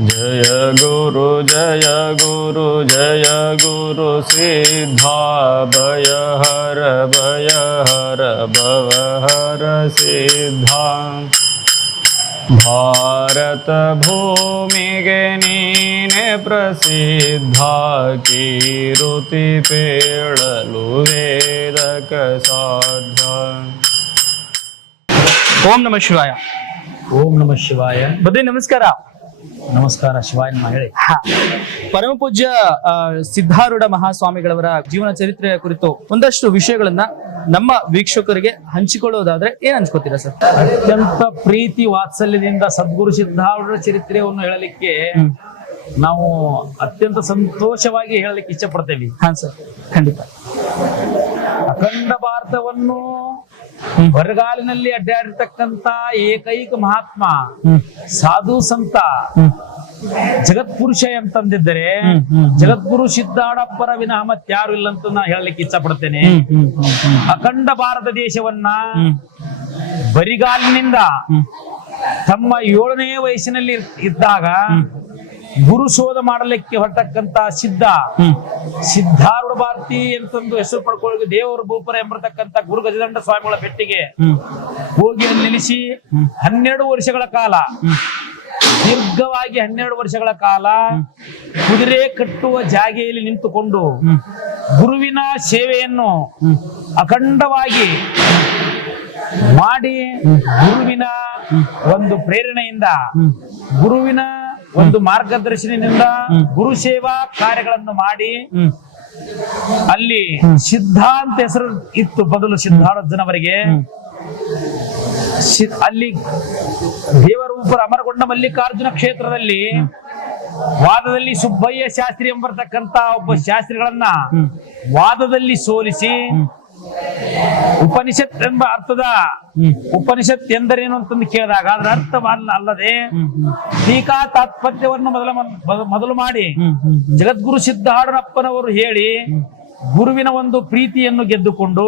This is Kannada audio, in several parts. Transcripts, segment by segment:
जय गुरु जय गुरु जय गुरु सिद्धा भय हर भय हर भव हर सिद्धा। भारत भूमिगे नीने प्रसिद्धा कीरुति पेळलु वेदक साध्या। ओम नमः शिवाय। ओम नमः शिवाय। बद्री नमस्कार ನಮಸ್ಕಾರ ಶಿವಾಯ ನಮ ಹೇಳಿ. ಹಾ. ಪರಮ ಪೂಜ್ಯ ಆ, ಸಿದ್ಧಾರೂಢ ಮಹಾಸ್ವಾಮಿಗಳವರ ಜೀವನ ಚರಿತ್ರೆಯ ಕುರಿತು ಒಂದಷ್ಟು ವಿಷಯಗಳನ್ನ ನಮ್ಮ ವೀಕ್ಷಕರಿಗೆ ಹಂಚಿಕೊಳ್ಳೋದಾದ್ರೆ ಏನ್ ಹಂಚ್ಕೋತೀರಾ ಸರ್? ಅತ್ಯಂತ ಪ್ರೀತಿ ವಾತ್ಸಲ್ಯದಿಂದ ಸದ್ಗುರು ಸಿದ್ಧಾರೂಢ ಚರಿತ್ರೆಯನ್ನು ಹೇಳಲಿಕ್ಕೆ ನಾವು ಅತ್ಯಂತ ಸಂತೋಷವಾಗಿ ಹೇಳಲಿಕ್ಕೆ ಇಷ್ಟಪಡ್ತೇವೆ ಹಾ ಸರ್ ಖಂಡಿತ. ಅಖಂಡ ಭಾರತವನ್ನು ಬರಗಾಲಿನಲ್ಲಿ ಅಡ್ಡಾಡಿರ್ತಕ್ಕಂತ ಏಕೈಕ ಮಹಾತ್ಮ ಸಾಧು ಸಂತ ಜಗತ್ಪುರುಷ ಅಂತಂದಿದ್ದರೆ. ಜಗದ್ಗುರು ಸಿದ್ಧಾಡಪ್ಪರ ವಿನಃ ಮತ್ತಾರು ಇಲ್ಲ ಅಂತ ನಾ ಹೇಳಲಿಕ್ಕೆ ಹ್ಮ್ ಹ್ಮ್ ಅಖಂಡ ಭಾರತ ದೇಶವನ್ನ ಬರಿಗಾಲಿನಿಂದ ತಮ್ಮ ಏಳನೇ ವಯಸ್ಸಿನಲ್ಲಿ ಇದ್ದಾಗ ಗುರು ಶೋಧ ಮಾಡಲಿಕ್ಕೆ ಹೊರತಕ್ಕಂತ ಸಿದ್ಧ. ಸಿದ್ಧಾರೂಢ ಭಾರತಿ ಅಂತಂದು ಹೆಸರು ಪಡ್ಕೊಳ್ಳಿ ದೇವರ ಭೂಪರ ಎಂಬತಕ್ಕಂತ ಗುರು ಗಜದಂಡ ಸ್ವಾಮಿಗಳ ಬೆಟ್ಟಿಗೆ ಹೋಗಿ ಅಲ್ಲಿ ನಿಲ್ಲಿಸಿ ಹನ್ನೆರಡು ವರ್ಷಗಳ ಕಾಲ. ದೀರ್ಘವಾಗಿ ಹನ್ನೆರಡು ವರ್ಷಗಳ ಕಾಲ ಕುದುರೆ ಕಟ್ಟುವ ಜಾಗೆಯಲ್ಲಿ ನಿಂತುಕೊಂಡು ಗುರುವಿನ ಸೇವೆಯನ್ನು ಅಖಂಡವಾಗಿ ಮಾಡಿ ಗುರುವಿನ ಒಂದು ಪ್ರೇರಣೆಯಿಂದ ಗುರುವಿನ ಒಂದು ಮಾರ್ಗದರ್ಶನದಿಂದ ಗುರು ಸೇವಾ ಕಾರ್ಯಗಳನ್ನು ಮಾಡಿ ಅಲ್ಲಿ ಸಿದ್ಧಾಂತ ಹೆಸರು ಇತ್ತು ಬದಲು ಸಿದ್ಧಾರ್ಥನವರಿಗೆ ಅಲ್ಲಿ ದೇವರೂಪರ ಅಮರಗೊಂಡ ಮಲ್ಲಿಕಾರ್ಜುನ ಕ್ಷೇತ್ರದಲ್ಲಿ ವಾದದಲ್ಲಿ ಸುಬ್ಬಯ್ಯ ಶಾಸ್ತ್ರಿ ಎಂಬರ್ತಕ್ಕಂತ ಒಬ್ಬ ಶಾಸ್ತ್ರಿಗಳನ್ನ ವಾದದಲ್ಲಿ ಸೋಲಿಸಿ ಉಪನಿಷತ್ ಎಂಬ ಅರ್ಥದ. ಉಪನಿಷತ್ ಎಂದರೇನು ಅಂತಂದು ಕೇಳಿದಾಗ ಅದರ ಅರ್ಥ ಅಲ್ಲದೆ ಟೀಕಾ ತಾತ್ಪರ್ಯವನ್ನು ಮೊದಲ ಮೊದ- ಮೊದಲು ಮಾಡಿ ಜಗದ್ಗುರು ಸಿದ್ಧಾರ್ಡನಪ್ಪನವರು ಹೇಳಿ ಗುರುವಿನ ಒಂದು ಪ್ರೀತಿಯನ್ನು ಗೆದ್ದುಕೊಂಡು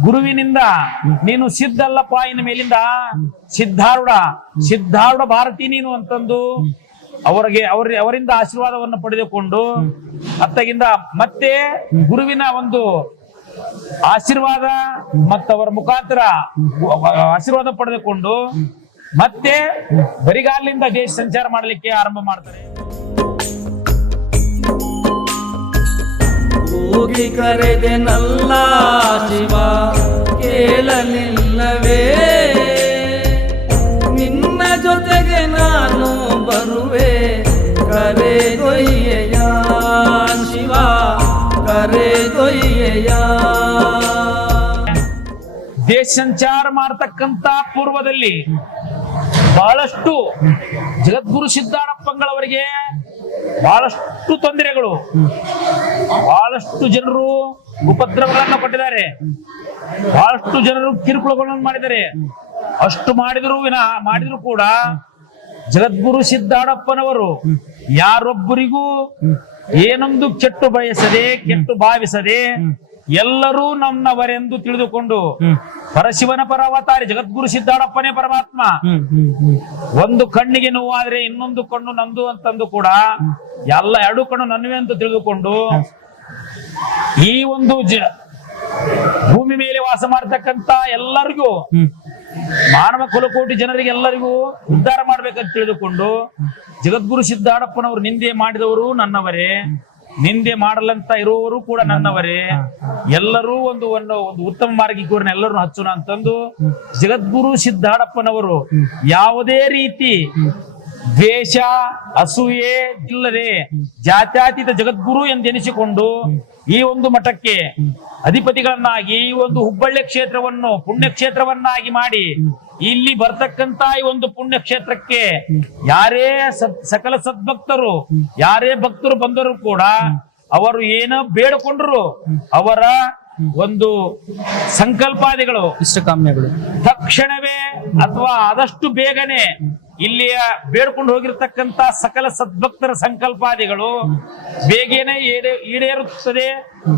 ಗುರುವಿನಿಂದ ನೀನು ಸಿದ್ಧಲ್ಲಪ್ಪ ಇನ್ನು ಮೇಲಿಂದ ಸಿದ್ಧಾರೂಢ ಸಿದ್ಧಾರೂಢ ಭಾರತಿ ನೀನು ಅಂತಂದು ಅವರಿಗೆ, ಅವ್ರ, ಅವರಿಂದ ಆಶೀರ್ವಾದವನ್ನು ಪಡೆದುಕೊಂಡು ಅತ್ತಗಿಂದ ಮತ್ತೆ ಗುರುವಿನ ಒಂದು ಆಶೀರ್ವಾದ ಮತ್ತವರ ಮುಖಾಂತರ, ಆಶೀರ್ವಾದ ಪಡೆದುಕೊಂಡು ಮತ್ತೆ ಬರಿಗಾಲಿಂದ ದೇಶ ಸಂಚಾರ ಮಾಡಲಿಕ್ಕೆ ಆರಂಭ ಮಾಡ್ತಾರೆ. ಹೋಗಿ ಶಿವ ಕೇಳಲಿಲ್ಲವೇ ನಿನ್ನ ಜೊತೆಗೆ ನಾನು ಬರುವೆ ಕರೆದೊಯ್ಯೆಯ ಶಿವ ಕರೆದೊಯ್ಯೆಯ ದೇಶ ಸಂಚಾರ ಮಾಡತಕ್ಕಂತ ಪೂರ್ವದಲ್ಲಿ ಬಹಳಷ್ಟು ಜಗದ್ಗುರು ಸಿದ್ದಾರಪ್ಪಂಗಳವರಿಗೆ ಬಹಳಷ್ಟು ತೊಂದರೆಗಳು. ಬಹಳಷ್ಟು ಜನರು ಉಪದ್ರವಗಳನ್ನ ಕೊಟ್ಟಿದ್ದಾರೆ. ಬಹಳಷ್ಟು ಜನರು ಕಿರುಕುಳಗಳನ್ನು ಮಾಡಿದ್ದಾರೆ. ಅಷ್ಟು ಮಾಡಿದ್ರು ವಿನಃ, ಮಾಡಿದ್ರು ಕೂಡ ಜಗದ್ಗುರು ಸಿದ್ದಾಡಪ್ಪನವರು ಯಾರೊಬ್ಬರಿಗೂ ಏನೊಂದು ಕೆಟ್ಟು ಬಯಸದೆ, ಕೆಟ್ಟು ಭಾವಿಸದೆ ಎಲ್ಲರೂ ನಮ್ಮವರೆಂದು ತಿಳಿದುಕೊಂಡು ಪರಶಿವನ ಪರ ಅವತಾರಿ ಜಗದ್ಗುರು ಸಿದ್ದಾಡಪ್ಪನೇ ಪರಮಾತ್ಮ. ಒಂದು ಕಣ್ಣಿಗೆ ನೋವಾದ್ರೆ ಇನ್ನೊಂದು ಕಣ್ಣು ನಂದು ಅಂತಂದು ಕೂಡ ಎಲ್ಲ ಎರಡು ಕಣ್ಣು ನನ್ನವೇ ಅಂತ ತಿಳಿದುಕೊಂಡು ಈ ಒಂದು ಭೂಮಿ ಮೇಲೆ ವಾಸ ಮಾಡತಕ್ಕಂತ ಎಲ್ಲರಿಗೂ ಮಾನವ ಕುಲಕೋಟಿ ಜನರಿಗೆ ಎಲ್ಲರಿಗೂ ಉದ್ಧಾರ ಮಾಡ್ಬೇಕಂತ ತಿಳಿದುಕೊಂಡು ಜಗದ್ಗುರು ಸಿದ್ಧಾಡಪ್ಪನವರು ನಿಂದೆ ಮಾಡಿದವರು ನನ್ನವರೇ. ನಿಂದೆ ಮಾಡಲಂತ ಇರುವವರು ಕೂಡ ನನ್ನವರೇ. ಎಲ್ಲರೂ ಒಂದು ಒಂದು ಒಂದು ಉತ್ತಮ ಮಾರ್ಗಿಕೂರನ್ನ ಎಲ್ಲರೂ ಹಚ್ಚೋಣ ಅಂತಂದು ಜಗದ್ಗುರು ಸಿದ್ದಾಡಪ್ಪನವರು ಯಾವುದೇ ರೀತಿ ದ್ವೇಷ ಅಸೂಯೆ ಇಲ್ಲದೆ ಜಾತ್ಯಾತೀತ ಜಗದ್ಗುರು ಎಂದೆನಿಸಿಕೊಂಡು ಈ ಒಂದು ಮಠಕ್ಕೆ ಅಧಿಪತಿಗಳನ್ನಾಗಿ ಈ ಒಂದು ಹುಬ್ಬಳ್ಳಿ ಕ್ಷೇತ್ರವನ್ನು ಪುಣ್ಯ ಕ್ಷೇತ್ರವನ್ನಾಗಿ ಮಾಡಿ ಇಲ್ಲಿ ಬರ್ತಕ್ಕಂತ ಈ ಒಂದು ಪುಣ್ಯ ಕ್ಷೇತ್ರಕ್ಕೆ ಯಾರೇ ಸಕಲ ಸದ್ಭಕ್ತರು ಯಾರೇ ಭಕ್ತರು ಬಂದರೂ ಕೂಡ ಅವರು ಏನೋ ಬೇಡಿಕೊಂಡ್ರು ಅವರ ಒಂದು ಸಂಕಲ್ಪಾದಿಗಳು ಇಷ್ಟಕಾಮ್ಯಗಳು. ತಕ್ಷಣವೇ ಅಥವಾ ಆದಷ್ಟು ಬೇಗನೆ ಇಲ್ಲಿಯ ಬೇಡ್ಕೊಂಡು ಹೋಗಿರ್ತಕ್ಕಂತ ಸಕಲ ಸದ್ಭಕ್ತರ ಸಂಕಲ್ಪಾದಿಗಳು ಬೇಗನೆ ಈಡೇ ಈಡೇರುತ್ತದೆ.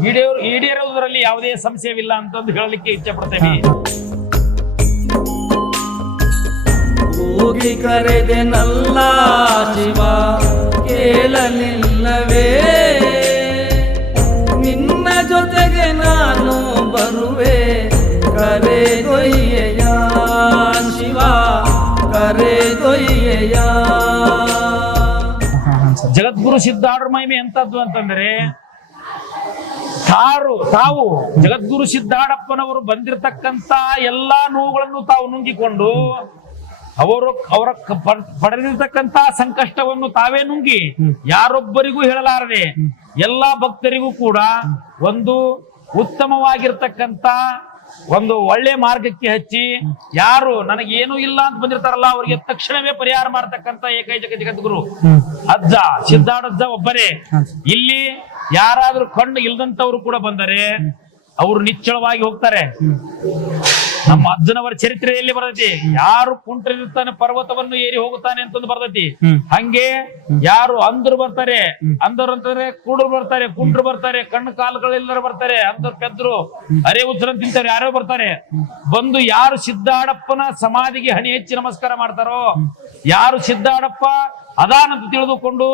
ಈಡೇರು ಈಡೇರುವುದರಲ್ಲಿ ಯಾವುದೇ ಸಂಶಯವಿಲ್ಲ ಅಂತಂದು ಹೇಳಲಿಕ್ಕೆ ಇಚ್ಛೆ ಪಡ್ತೇವೆ ಕೂಗಿ ಕರೆದೆ ನಲ್ಲ ಶಿವ, ಕೇಳಲಿಲ್ಲವೇ? ನಿನ್ನ ಜೊತೆಗೆ ನಾನು ಬರುವೆ, ಕರೆ ಕೊಯ್ಯೆಯ ಶಿವ, ಕರೆ ಕೊಯ್ಯೆಯ ಜಗದ್ಗುರು ಸಿದ್ಧಾರ್ಢ ಮಹಿಮೆ ಎಂತದ್ದು ಅಂತಂದ್ರೆ, ತಾರು, ತಾವು ಜಗದ್ಗುರು ಸಿದ್ಧಾಡಪ್ಪನವರು ಬಂದಿರತಕ್ಕಂತ ಎಲ್ಲಾ ನೋವುಗಳನ್ನು ತಾವು ನುಂಗಿಕೊಂಡು ಅವರು ಅವರ ಪಡೆದಿರತಕ್ಕಂತಹ ಪಡ್- ಪಡೆದಿರ್ತಕ್ಕಂತ ಸಂಕಷ್ಟವನ್ನು ತಾವೇ ನುಂಗಿ ಯಾರೊಬ್ಬರಿಗೂ ಹೇಳಲಾರದೆ ಎಲ್ಲಾ ಭಕ್ತರಿಗೂ ಕೂಡ ಒಂದು ಉತ್ತಮವಾಗಿರ್ತಕ್ಕಂತ ಒಂದು ಒಳ್ಳೆ ಮಾರ್ಗಕ್ಕೆ ಹಚ್ಚಿ ಯಾರು ನನಗೆ ಏನು ಇಲ್ಲ ಅಂತ ಬಂದಿರ್ತಾರಲ್ಲ ಅವರಿಗೆ ತಕ್ಷಣವೇ ಪರಿಹಾರ ಮಾಡತಕ್ಕಂತ ಏಕೈಕ ಜಗದ್ಗುರು. ಅಜ್ಜ ಸಿದ್ಧಾರಜ್ಜ ಒಬ್ಬರೇ. ಇಲ್ಲಿ ಯಾರಾದ್ರೂ ಕಣ್ಣು ಇಲ್ದಂತವ್ರು ಕೂಡ ಬಂದರೆ ಅವರು ನಿಚ್ಚಳವಾಗಿ ಹೋಗ್ತಾರೆ. ನಮ್ಮ ಅಜ್ಜನವರ ಚರಿತ್ರೆಯಲ್ಲಿ ಬರ್ತೈತಿ? ಯಾರು ಕುಂಟರಿರ್ತಾನೆ ಪರ್ವತವನ್ನು ಏರಿ ಹೋಗುತ್ತಾನೆ ಅಂತಂದು ಬರ್ತೈತಿ. ಹಂಗೆ ಯಾರು ಅಂದ್ರು ಬರ್ತಾರೆ. ಅಂದರು ಅಂತಂದ್ರೆ ಕೂಡರು ಬರ್ತಾರೆ ಕುಂಟ್ರು ಬರ್ತಾರೆ ಕಣ್ಣು ಕಾಲುಗಳೆಲ್ಲರೂ ಬರ್ತಾರೆ. ಅಂದರು ಪೆದ್ರು ಅರೆ ಉತ್ತರ ತಿಂತಾರೆ ಯಾರೋ ಬರ್ತಾರೆ. ಬಂದು ಯಾರು ಸಿದ್ದಾಡಪ್ಪನ ಸಮಾಧಿಗೆ ಹಣಿ ಹೆಚ್ಚಿ ನಮಸ್ಕಾರ ಮಾಡ್ತಾರೋ ಯಾರು ಸಿದ್ದಾಡಪ್ಪ ಅದಾನಂತ ತಿಳಿದುಕೊಂಡು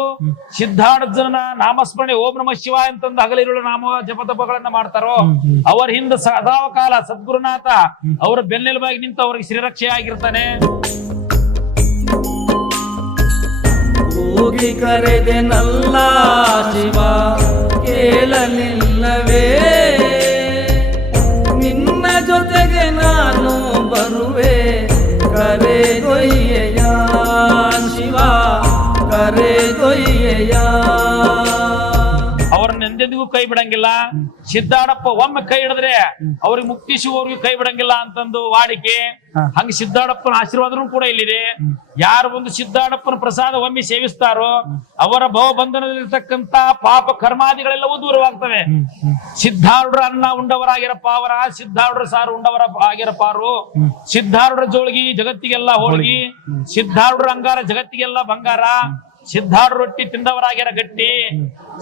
ಸಿದ್ಧಾರ್ಥನ ನಾಮಸ್ಮರಣೆ ಓಂ ನಮ ಶಿವ ಅಂತಂದು ಹಗಲಿರುಳು ನಾಮ ಜಪತಪಗಳನ್ನ ಮಾಡ್ತಾರೋ? ಅವರ ಹಿಂದೆ ಸದಾವ ಕಾಲ ಸದ್ಗುರುನಾಥ ಅವರ ಬೆನ್ನೆಲುಬಾಗಿ ನಿಂತು ಅವ್ರಿಗೆ ಶ್ರೀರಕ್ಷೆ ಆಗಿರ್ತಾನೆ ಕರೆದೆ ಕರೆದೆನಲ್ಲ ಶಿವ ಕೇಳಲಿಲ್ಲವೇ? ಎಂದೆಂದಿಗೂ ಕೈ ಬಿಡಂಗಿಲ್ಲ. ಸಿದ್ದಾಡಪ್ಪ ಒಮ್ಮೆ ಕೈ ಹಿಡಿದ್ರೆ ಅವ್ರಿಗೆ ಮುಕ್ತಿ ಕೈ ಬಿಡಂಗಿಲ್ಲ ಅಂತಂದು ವಾಡಿಕೆ. ಹಂಗ ಸಿದ್ದಾಡಪ್ಪನ ಆಶೀರ್ವಾದನೂ ಕೂಡ ಇಲ್ಲಿದೆ. ಯಾರು ಒಂದು ಸಿದ್ದಾಡಪ್ಪನ ಪ್ರಸಾದ ಒಮ್ಮೆ ಸೇವಿಸ್ತಾರೋ ಅವರ ಭವಬಂಧನದಲ್ಲಿರ್ತಕ್ಕಂತ ಪಾಪ ಕರ್ಮಾದಿಗಳೆಲ್ಲವೂ ದೂರವಾಗ್ತವೆ. ಸಿದ್ಧಾರ್ಡ್ರ ಅನ್ನ ಉಂಡವರಾಗಿರಪ್ಪ ಅವರ ಸಿದ್ಧಾರ್ಡ್ರ ಸಾರು ಉಂಡವರ ಆಗಿರಪ್ಪಾರು. ಸಿದ್ಧಾರ್ಡ್ರ ಜೋಳಿಗೆ ಜಗತ್ತಿಗೆಲ್ಲ ಹೋಳಿಗಿ. ಸಿದ್ಧಾರ್ಡ್ರ ಅಂಗಾರ ಜಗತ್ತಿಗೆಲ್ಲ ಬಂಗಾರ. ಸಿದ್ಧಾರೂಢ ರೊಟ್ಟಿ ತಿಂದವರಾಗ್ಯಾರ ಗಟ್ಟಿ.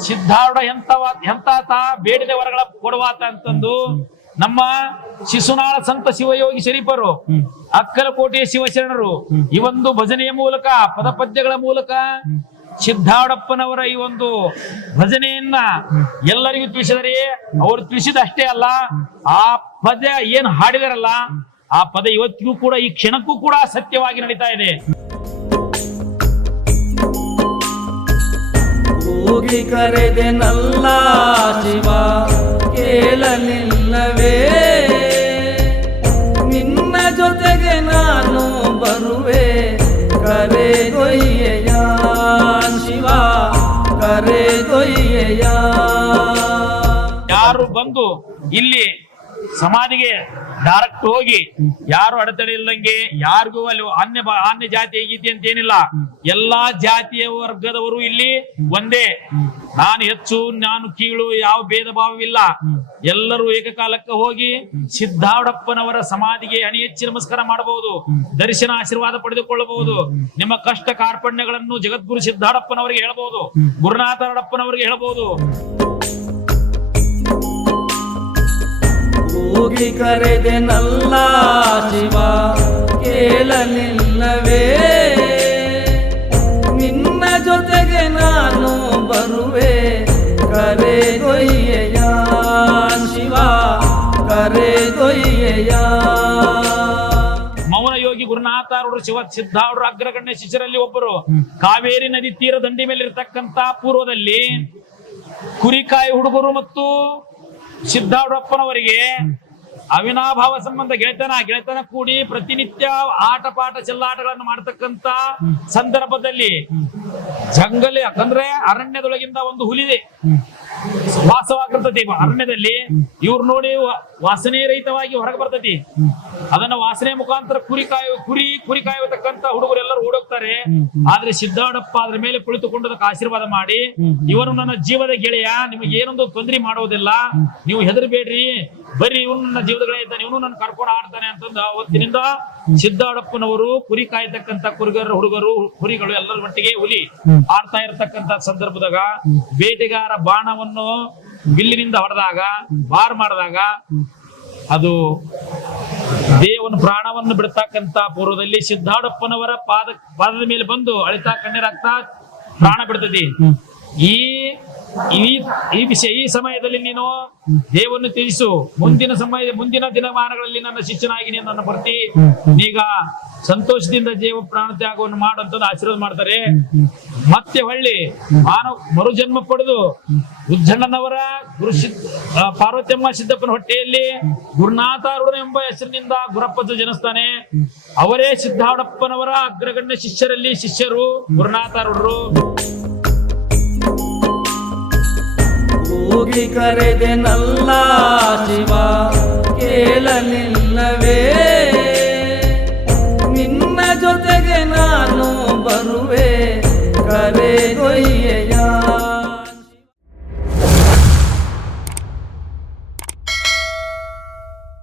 ಸಿದ್ಧಾರ್ಡ ಎಂತವ ಎಂತಾತ ಬೇಡಿದ ವರಗಳ ಕೊಡುವಾತ ಅಂತಂದು ನಮ್ಮ ಶಿಶುನಾಳ ಸಂತ ಶಿವಯೋಗಿ ಶರೀಫರು ಅಕ್ಕಲಕೋಟೆಯ ಶಿವಶರಣರು, ಈ ಒಂದು ಭಜನೆಯ ಮೂಲಕ, ಪದಪದ್ಯಗಳ ಮೂಲಕ ಸಿದ್ಧಾಡಪ್ಪನವರ ಈ ಒಂದು ಭಜನೆಯನ್ನ ಎಲ್ಲರಿಗೂ ತಿಳಿಸಿದರೆ, ಅವರು ತಿಳಿಸಿದ ಅಷ್ಟೇ ಅಲ್ಲ, ಆ ಪದ ಏನ್ ಹಾಡಿದರಲ್ಲ, ಆ ಪದ ಇವತ್ತಿಗೂ ಕೂಡ, ಈ ಕ್ಷಣಕ್ಕೂ ಕೂಡ ಸತ್ಯವಾಗಿ ನಡೀತಾ ಇದೆ. ಕೂಗಿ ಕರೆದೆನಲ್ಲ ಶಿವ ಕೇಳಲಿಲ್ಲವೇ? ನಿನ್ನ ಜೊತೆಗೆ ನಾನು ಬರುವೆ ಕರೆದೊಯ್ಯೆಯ ಶಿವ ಕರೆದೊಯ್ಯೆಯ ಯಾರು ಬಂದು ಇಲ್ಲಿ ಸಮಾಧಿಗೆ ಡೈರೆಕ್ಟ್ ಹೋಗಿ ಯಾರು ಅಡೆತಡೆ ಇಲ್ಲಂಗೆ, ಯಾರಿಗೂ ಅಲ್ಲಿ ಅನ್ಯ ಅನ್ಯ ಜಾತಿ ಹೇಗಿದೆ ಅಂತ ಏನಿಲ್ಲ. ಎಲ್ಲಾ ಜಾತಿಯ ವರ್ಗದವರು ಇಲ್ಲಿ ಒಂದೇ. ನಾನು ಹೆಚ್ಚು, ನಾನು ಕೀಳು, ಯಾವ ಭೇದ ಭಾವವಿಲ್ಲ ಎಲ್ಲರೂ ಏಕಕಾಲಕ್ಕೆ ಹೋಗಿ ಸಿದ್ಧಾಡಪ್ಪನವರ ಸಮಾಧಿಗೆ ಅಣಿ ಹೆಚ್ಚಿ ನಮಸ್ಕಾರ ಮಾಡಬಹುದು, ದರ್ಶನ ಆಶೀರ್ವಾದ ಪಡೆದುಕೊಳ್ಳಬಹುದು. ನಿಮ್ಮ ಕಷ್ಟ ಕಾರ್ಪಣ್ಯಗಳನ್ನು ಜಗದ್ಗುರು ಸಿದ್ಧಾಡಪ್ಪನವರಿಗೆ ಹೇಳಬಹುದು ಗುರುನಾಥರಡಪ್ಪನವರಿಗೆ ಹೇಳಬಹುದು ಕೂಗಿ ಕರೆದೆನಲ್ಲ ಶಿವ ಕೇಳಲಿಲ್ಲವೇ? ನಿನ್ನ ಜೊತೆಗೆ ನಾನು ಬರುವೆ ಕರೆದೊಯ್ಯೆಯ ಶಿವ ಕರೆ ಮೌನ ಯೋಗಿ ಗುರುನಾಥಾರೂಢರು ಶಿವ ಸಿದ್ಧಾರೂಢರು ಅಗ್ರಗಣ್ಯ ಶಿಷ್ಯರಲ್ಲಿ ಒಬ್ಬರು. ಕಾವೇರಿ ನದಿ ತೀರ ದಂಡಿ ಮೇಲೆ ಇರತಕ್ಕಂತ ಪೂರ್ವದಲ್ಲಿ ಕುರಿಕಾಯಿ ಹುಡುಗರು ಮತ್ತು ಸಿದ್ಧಾರೂಢಪ್ಪನವರಿಗೆ ಅವಿನಾಭಾವ ಸಂಬಂಧ ಗೆಳೆತನ ಗೆಳೆತನ ಕೂಡಿ ಪ್ರತಿನಿತ್ಯ ಆಟ ಪಾಠ ಚೆಲ್ಲಾಟಗಳನ್ನು ಮಾಡತಕ್ಕಂತ ಸಂದರ್ಭದಲ್ಲಿ ಜಂಗಲಿ ಯಾಕಂದ್ರೆ ಅರಣ್ಯದೊಳಗಿಂದ ಒಂದು ಹುಲಿದೆ. ವಾಸವಾಗಿರ್ತತಿ ಅರಣ್ಯದಲ್ಲಿ ಇವ್ರು ನೋಡಿ ವಾಸನೆ ರಹಿತವಾಗಿ ಹೊರಗೆ ಬರ್ತತಿ ಅದನ್ನ ವಾಸನೆ ಮುಖಾಂತರ ಕುರಿ ಕಾಯ ಕುರಿ ಕುರಿ ಕಾಯತಕ್ಕಂತ ಹುಡುಗರೆಲ್ಲರೂ ಓಡೋಗ್ತಾರೆ. ಆದ್ರೆ ಸಿದ್ದಾಡಪ್ಪ ಅದ್ರ ಮೇಲೆ ಕುಳಿತುಕೊಂಡು ಅದಕ್ಕೆ ಆಶೀರ್ವಾದ ಮಾಡಿ ಇವನು ನನ್ನ ಜೀವದ ಗೆಳೆಯ ನಿಮಗೆ ಏನೊಂದು ತೊಂದರೆ ಮಾಡೋದಿಲ್ಲ ನೀವು ಹೆದರಬೇಡ್ರಿ. ಬರ್ರಿ ಇವನು ನನ್ನ ಜೀವದಗಳೇ ಇದ್ದಾನೆ ಇವನು ನನ್ನ ಕರ್ಕೊಂಡು ಆಡ್ತಾನೆ ಅಂತಂದು ಅವತ್ತಿನಿಂದ ಸಿದ್ದಾಡಪ್ಪನವರು ಕುರಿ ಕಾಯ್ತಕ್ಕಂತ ಕುರಿಗರ ಹುಡುಗರು ಕುರಿಗಳು ಎಲ್ಲರ ಮಟ್ಟಿಗೆ ಹುಲಿ ಆಡ್ತಾ ಇರತಕ್ಕಂತ ಸಂದರ್ಭದಾಗ ಬೇಟೆಗಾರ ಬಾಣವನ್ನು ಬಿಲ್ಲಿನಿಂದ ಹೊಡೆದಾಗ ಬಾರ್ ಮಾಡಿದಾಗ ಅದು ದೇವನ ಪ್ರಾಣವನ್ನು ಬಿಡ್ತಕ್ಕಂತ ಪೂರ್ವದಲ್ಲಿ ಸಿದ್ದಾಡಪ್ಪನವರ ಪಾದ ಪಾದದ ಮೇಲೆ ಬಂದು ಅಳಿತಾ ಕಣ್ಣೀರಾಗ್ತಾ ಪ್ರಾಣ ಬಿಡ್ತದೆ. ಈ ಈ ಈ ವಿಷಯ ಈ ಸಮಯದಲ್ಲಿ ನೀನು ದೇವನ್ನು ತಿಳಿಸು. ಮುಂದಿನ ಸಮಯ ಮುಂದಿನ ದಿನಮಾನಗಳಲ್ಲಿ ನನ್ನ ಶಿಷ್ಯನಾಗಿ ನೀನು ನನ್ನ ಬರ್ತಿ ಈಗ ಸಂತೋಷದಿಂದ ಜೀವ ಪ್ರಾಣ ತ್ಯಾಗವನ್ನು ಮಾಡುವಂತ ಆಶೀರ್ವಾದ ಮಾಡ್ತಾರೆ. ಮತ್ತೆ ಹೊಳ್ಳಿ ಮಾನವ ಮರುಜನ್ಮ ಪಡೆದು ಉಜ್ಜಣ್ಣನವರ ಗುರು ಪಾರ್ವತಿಯಮ್ಮ ಸಿದ್ದಪ್ಪನ ಹೊಟ್ಟೆಯಲ್ಲಿ ಗುರುನಾಥಾರುಡ ಎಂಬ ಹೆಸರಿನಿಂದ ಗುರಪ್ಪದ್ದು ಜನಿಸ್ತಾನೆ. ಅವರೇ ಸಿದ್ಧಾಡಪ್ಪನವರ ಅಗ್ರಗಣ್ಯ ಶಿಷ್ಯರಲ್ಲಿ ಶಿಷ್ಯರು ಗುರುನಾಥಾರುಡರು ಕೇಳಿ ಕರೆದೆ ನಲ್ಲ ಶಿವ ಕೇಳಲಿಲ್ಲವೇ ನಿನ್ನ ಜೊತೆಗೆ ನಾನು ಬರುವೆ ಕರೆದೊಯ್ಯೆ